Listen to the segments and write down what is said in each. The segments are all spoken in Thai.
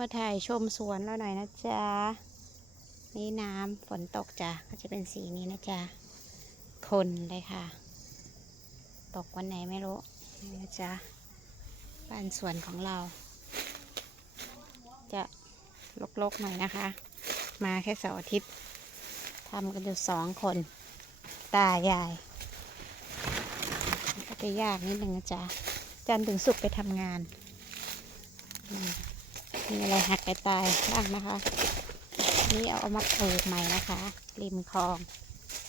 มาถ่ายชมสวนเราหน่อยนะจ๊ะ นี่น้ำฝนตกจ้ะ ก็จะเป็นสีนี้นะจ๊ะคนเลยค่ะ ตกวันไหนไม่รู้นี่นะจ๊ะบ้านสวนของเรา จะลกๆหน่อยนะคะ มาแค่เสาร์อาทิตย์ทำกันอยู่สองคน ตายาย ก็จะยากนิดนึงนะจ๊ะ จันถึงศุกไปทำงานอื มีอะไรหักไปตายบ้างนะคะ นี่เอาเอามาปลูกใหม่นะคะ ริมคลอง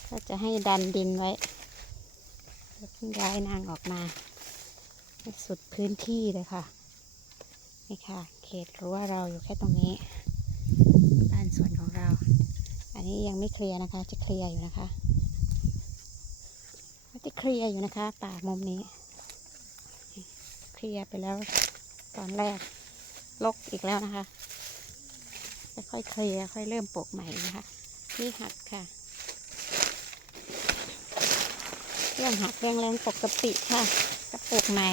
ก็จะให้ดันดินไว้แล้วเพิ่งย้ายนางออกมาสุดพื้นที่เลยค่ะ นี่ค่ะ เขตรั้วเราอยู่แค่ตรงนี้ บ้านสวนของเรา อันนี้ยังไม่เคลียร์นะคะ จะเคลียร์อยู่นะคะจะเคลียร์อยู่นะคะป่ามุมนี้ เคลียร์ไปแล้วตอนแรก ลกอีกแล้วนะคะค่อยเคลียร์ค่อยเริ่มปลูกใหม่นะคะ นี่หักค่ะ เรื่องหักเรื่องแรงปกติค่ะก็ปลูกใหม่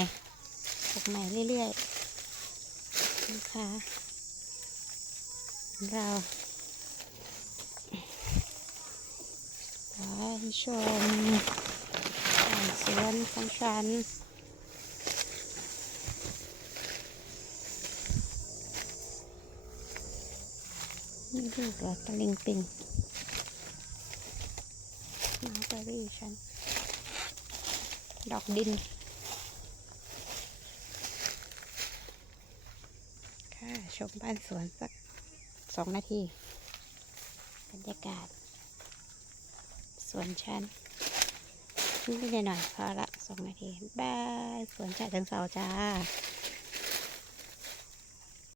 ปลูกใหม่เรื่อยๆนะคะเราไปชมสวนของฉัน นี่ลูกหรอตะลิงปิงมาเบอรี่ฉัน ดอกดิน ค่ะ ชมบ้านสวนสักสองนาที บรรยากาศ สวนฉันนิดหน่อยๆพอละสองนาทีบาย สวนจ่ายถึงเสาจ้า